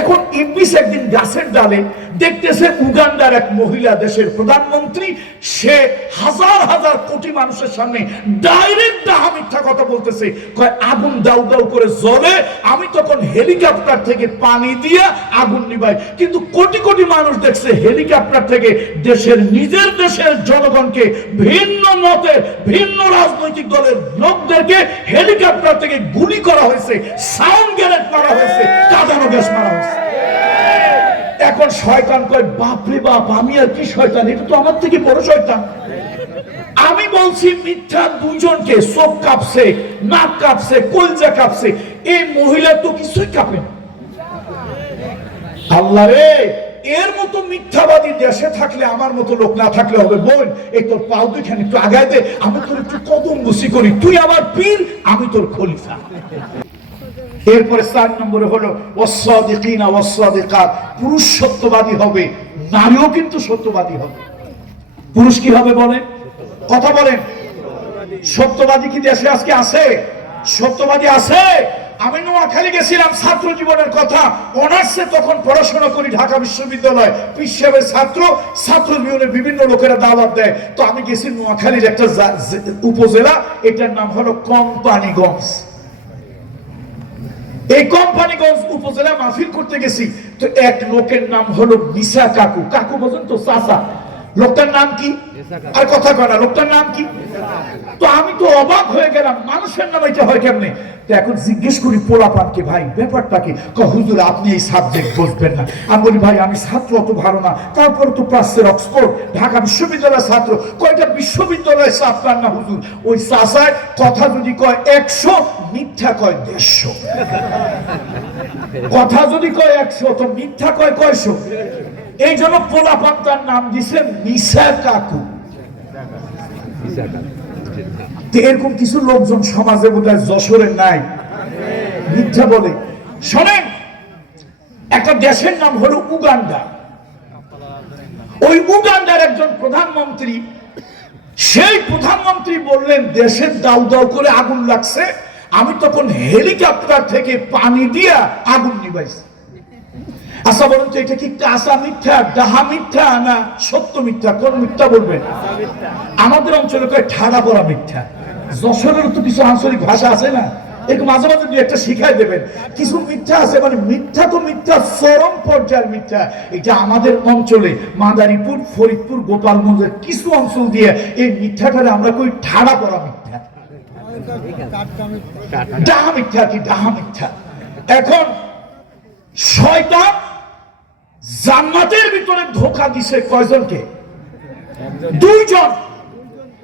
এখন ইবলিস একদিন গাছের ডালে দেখতেছে উগান্ডার এক মহিলা দেশের প্রধানমন্ত্রী, সে হাজার হাজার কোটি মানুষের সামনে ডাইরেক্ট ডাহা মিথ্যা কথা বলতেছে, কয় আগুন দাউ দাউ করে জ্বলে, আমি তখন হেলিকপ্টার থেকে পানি দিয়ে আগুন নিভাই। কিন্তু কোটি কোটি মানুষ দেখছে হেলিকপ্টার থেকে দেশের নিজের দেশের জনগণকে, ভিন্ন মতের ভিন্ন রাজনৈতিক দলের লোকদেরকে হেলিকপ্টার থেকে গুলি করা হয়েছে, সাউন্ড গ্রেনেড মারা হয়েছে, কাঁদানো গ্যাস মারা হয়েছে। এখন শয়তান কয় বাপরে বাপ, আমি আর কি শয়তান, এটা তো আমার থেকে বড় শয়তান। আমি বলছি মিথ্যা দুইজনকে, চোখ কাঁপছে, নাক কাঁপছে, কলজা কাঁপছে, এই মহিলা তো কিছুই কাঁপে না। আল্লাহ রে, এর মতো মিথ্যাবাদী দেশে থাকলে আমার মতো লোক না থাকলে হবে। বোন, এই তোর পাও দুইখানে একটু আগায় দে, আমি তোর একটু কদম বুসি করি, তুই আমার পীর, আমি তোর খলিফা। এরপরে 4 নম্বরে হলো ওয়াসসাদিকিনা ওয়াসসাদিকাত, পুরুষ সত্যবাদী হবে, নারীও কিন্তু সত্যবাদী হবে। পুরুষ কি হবে বলেন, কথা বলেন। সত্যবাদী কি দেশে আজকে আছে? সত্যবাদী আছে? আমি নোয়াখালী গেছিলাম, ছাত্র জীবনের কথা, অনার্সে তখন পড়াশোনা করি ঢাকা বিশ্ববিদ্যালয়, পীর সাহেবের ছাত্র জীবনের বিভিন্ন লোকেরা দাওয়াত দেয়। তো আমি গেছি নোয়াখালীর একটা উপজেলা, এটার নাম হলো কোম্পানিগঞ্জ। এই কোম্পানিগঞ্জ উপজেলা মাহফিল করতে গেছি, তো এক লোকের নাম হলো মিসা কাকু। কাকু বলেন তো চাচা, লোকটার নাম কি? আর কথা কয় না, লোকটার নাম কি? তো আমি তো অবাক হয়ে গেলাম, মানুষের নাম এটা হয় কেমনে? তো এখন জিজ্ঞেস করি পোলাপানকে, ভাই ব্যাপারটা কি? হুজুর আপনি এই সাবজেক্ট বুঝবেন না। আমি বলি ভাই আমি ছাত্র অত ভালো না, তারপরে তো প্রাচ্যের অক্সফোর্ড ঢাকা বিশ্ববিদ্যালয়ের ছাত্র, কয়টা বিশ্ববিদ্যালয়ের ছাত্র না হুজুর। ওই চাচায় কথা যদি কয় 100, মিথ্যা কয় 150। কথা যদি কয় 100, তো মিথ্যা কয় কয়শো। এই জন্য পোলাপান তার নাম দিছে মিসা কাকু। এরকম কিছু লোকজন সমাজে বোধহয় যশোরের নাই, মিথ্যা বলে। শোনেন, একটা দেশের নাম হলো উগান্ডা। ওই উগান্ডার একজন প্রধানমন্ত্রী, সেই প্রধানমন্ত্রী বললেন দেশের দাউ দাউ করে আগুন লাগছে, আমি তখন হেলিকপ্টার থেকে পানি দিয়া আগুন নিভাইছি। আচ্ছা বলুন তো, এটা কি কাঁচা মিথ্যা, ডাহা মিথ্যা, না সত্য মিথ্যা? কোন মিথ্যা বলবেন? আমাদের অঞ্চলে কয় ঠাড়া পড়া মিথ্যা। যশোরের তো কিছু আঞ্চলিক ভাষা আছে না, এরকম মাঝে মাঝে দুই একটা শিখাই দেবেন। কিছু মিথ্যা আছে, মানে মিথ্যা তো মিথ্যা, চরম পর্যায়ের মিথ্যা। এটা আমাদের অঞ্চলে মাদারীপুর, ফরিদপুর, গোপালগঞ্জের কিছু অঞ্চল দিয়ে এই মিথ্যাটারে আমরা কই ঠাড়া পড়া মিথ্যা, ডাহা মিথ্যা। কি ডাহা মিথ্যা? এখন শয়তান জান্নাতের ভিতরে ধোঁকা দিছে কয়জনকে? 2 জন।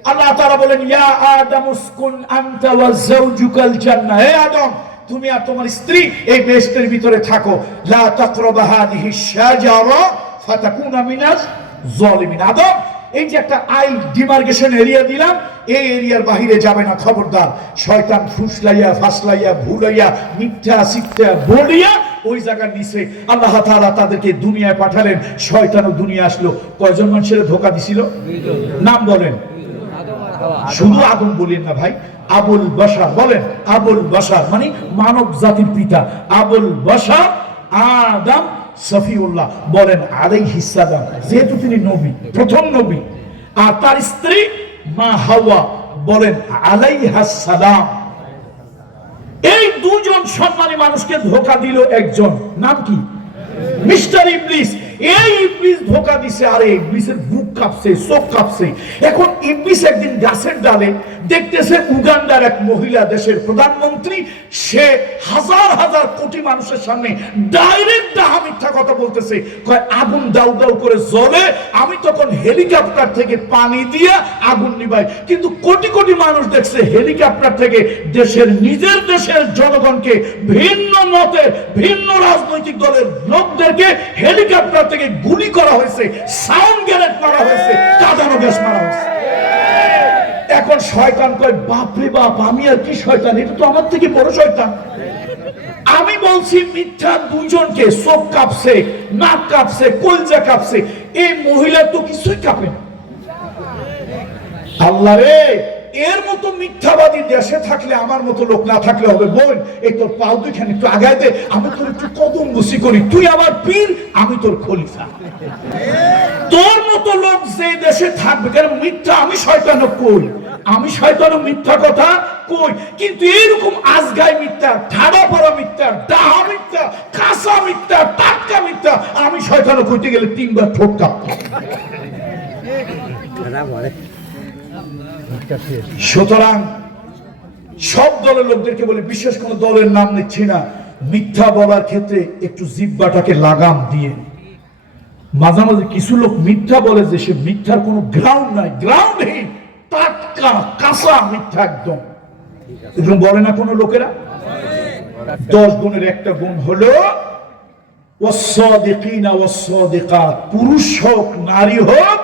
আল্লাহ তাআলা বলেন ইয়া আদম উসকুন আনতা ওয়া যাওজুকাল জান্নাহ, হে আদম তুমি আর তোমার স্ত্রী এই বেহেশতের ভিতরে থাকো, লা তাকরাবা হাযিহি শাজারা ফাতাকুনা মিনাজ যালিমিন। আদম, এই যে একটা ডিমার্কেশন এরিয়া দিলাম, এই এরিয়ার বাহিরে যাবে না, খবরদার। শয়তান ফুসলাইয়া ফাসলাইয়া ভুলাইয়া মিথ্যা সিথ্যা বলিয়া ওই জায়গার নিচে আল্লাহ তাআলা তাদেরকে দুনিয়ায় পাঠালেন। শয়তানও দুনিয়া আসলো। কয়জন মানুষের ধোঁকা দিছিল? নাম বলেন। শুধু আদম বলেন না ভাই, আবুল বাশার বলেন। আবুল বাশার মানে মানব জাতির পিতা। আবুল বাশার আদম সফিউল্লাহ বলেন আলাইহিস সালাম, যেহেতু তিনি নবী, প্রথম নবী। আর তার স্ত্রী মা হাওয়া বলেন আলাইহাস সালাম। এই 2 জন সম্মানী মানুষকে ধোঁকা দিল একজন, নাম কি? মিস্টার ইবলিস। এই ইবলিস ধোঁকা দিছে, আরে ইবলিসের বুক কাঁপছে, চোখ কাঁপছে। এখন ইবলিস একদিন গাছের ডালে দেখতেছে উগান্ডার এক মহিলা দেশের প্রধানমন্ত্রী, সে হাজার হাজার কোটি মানুষের সামনে ডাইরেক্ট ডাহা মিথ্যা কথা বলতেছে, কয় আগুন দাউ দাউ করে জ্বলে, আমি তখন হেলিকপ্টার থেকে পানি দিয়ে আগুন নিভাই। কিন্তু কোটি কোটি মানুষ দেখছে হেলিকপ্টার থেকে দেশের নিজের দেশের জনগণকে, ভিন্ন মতের ভিন্ন রাজনৈতিক দলের লোকদেরকে হেলিকপ্টার থেকে গুলি করা হয়েছে, সাউন্ড গ্রেনেড মারা হয়েছে, কাঁদানো গ্যাস মারা হয়েছে। এখন শয়তান কয় বাপরে বাপ, আমি আর কি শয়তান, এটা তো আমার থেকে বড় শয়তান। আমি বলছি মিথ্যা দুইজনকে, চোখ কাঁপছে, নাক কাঁপছে, কলজা কাঁপছে, এই মহিলা তো কিছুই কাঁপে না। আল্লাহ রে, এর মতো মিথ্যাবাদী দেশে থাকলে আমার মতো লোক না থাকলে হবে। বোন, এই তোর পাও দুইখানে একটু আগায় দে, আমি তোর একটু কদম বসি করি, তুই আমার পীর, আমি তোর খলিফা। তোর মতো লোক যে দেশে থাকবে, কারণ মিথ্যা আমি শয়তানও কই, আমি শয়তানও মিথ্যা কথা কই, কিন্তু এরকম আজগায় মিথ্যা, ঠাড়া পড়া মিথ্যা, ডাহা মিথ্যা, কাঁচা মিথ্যা, টাটকা মিথ্যা আমি শয়তানও কইতে গেলে 3 বার ঠোঁট কাঁপে। সুতরাং সব দলের লোকদেরকে বলে, বিশেষ কোন দলের নাম নিচ্ছি না, মিথ্যা বলার ক্ষেত্রে একটু জিহ্বাটাকে লাগাম দিয়ে। মাঝে মাঝে কিছু লোক মিথ্যা বলে যে সে মিথ্যার কোনো গ্রাউন্ড নাই, গ্রাউন্ডহীন, টাটকা কাঁচা মিথ্যা একদম। এরকম বলে না কোন লোকেরা? 10 গুণের একটা গুণ হলো ওয়াস-সাদিকিনা ওয়াস-সাদিকাত, পুরুষ হোক নারী হোক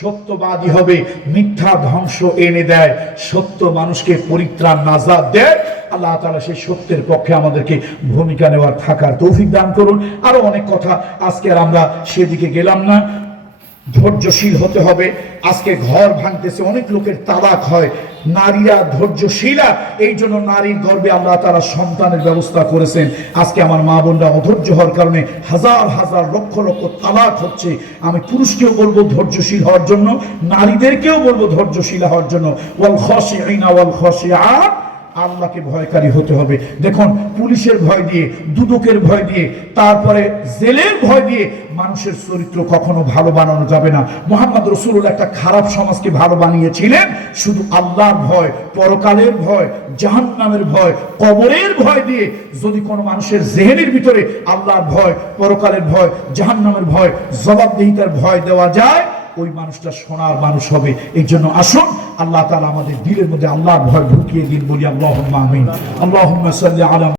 সত্যবাদী হবে। মিথ্যা ধ্বংস এনে দেয়, সত্য মানুষকে পরিত্রাণ নাজাত দেয়। আল্লাহ তাআলা সেই সত্যের পক্ষে আমাদেরকে ভূমিকা নেওয়ার থাকার তৌফিক দান করুন। আরো অনেক কথা, আজকে আর আমরা সেদিকে গেলাম না। ধৈর্যশীল হতে হবে। আজকে ঘর ভাঙতেছে, অনেক লোকের তালাক হয়, নারীরা ধৈর্যশীলা, এই জন্য নারীর গর্ভে আল্লাহ তাআলা সন্তানের ব্যবস্থা করেছেন। আজকে আমার মা বোনরা অধৈর্য হওয়ার কারণে হাজার হাজার লক্ষ লক্ষ তালাক হচ্ছে। আমি পুরুষকেও বলবো ধৈর্যশীল হওয়ার জন্য, নারীদেরকেও বলবো ধৈর্যশীল হওয়ার জন্য। ওয়াল খাশিঈনা ওয়াল খাশিআত, আল্লাহকে ভয়কারী হতে হবে। দেখুন, পুলিশের ভয় দিয়ে, দুদকের ভয় দিয়ে, তারপরে জেলের ভয় দিয়ে মানুষের চরিত্র কখনো ভালো বানানো যাবে না। মুহাম্মদ রাসূলুল্লাহ একটা খারাপ সমাজকে ভালো বানিয়েছিলেন শুধু আল্লাহর ভয়, পরকালের ভয়, জাহান্নামের ভয়, কবরের ভয় দিয়ে। যদি কোনো মানুষের জেহেনের ভিতরে আল্লাহর ভয়, পরকালের ভয়, জাহান্নামের ভয়, জবাবদিহিতার ভয় দেওয়া যায়, ওই মানুষটা সোনার মানুষ হবে। এই জন্য আসুন আল্লাহ তাআলা আমাদের দিলের মধ্যে আল্লাহর ভয় ঢুকিয়ে দিন, বলি আল্লাহুম্মা আমিন। আল্লাহুম্মা সাল্লি আলা